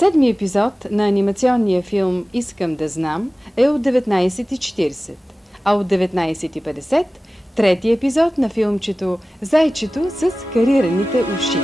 Седми епизод на анимационния филм "Искам да знам" е от 19:40, а от 19:50 трети епизод на филмчето "Зайчето с карираните уши".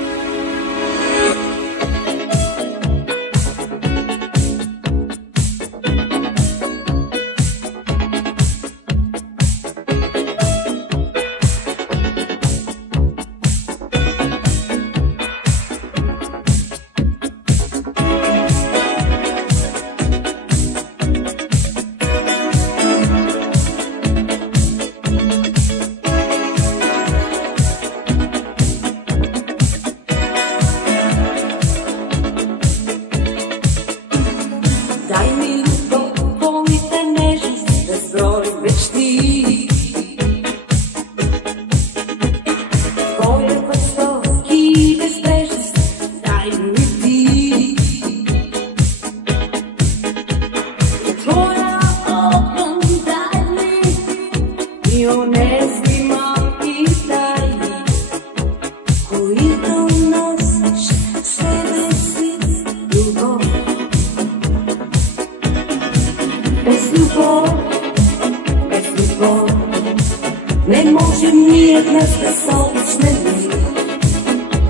Не можем ние днес да се обичнем.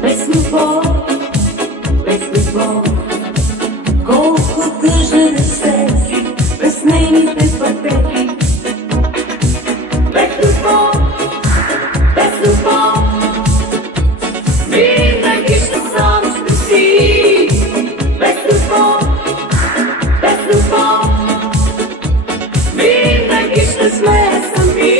Без любов, без любов. Колко тъжен е свет, без нейните пътеки. Без любов, без любов, винаги ще съм щастлив. Без любов, без любов, винаги ще сме сами.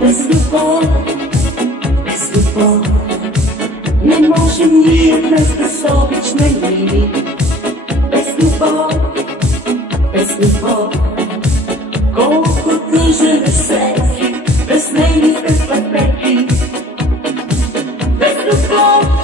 Без любов, без любов, не можем ние днес да се обичнем. Без любов, без любов, колко тъжен е свет, без нейните пътеки. Без любов.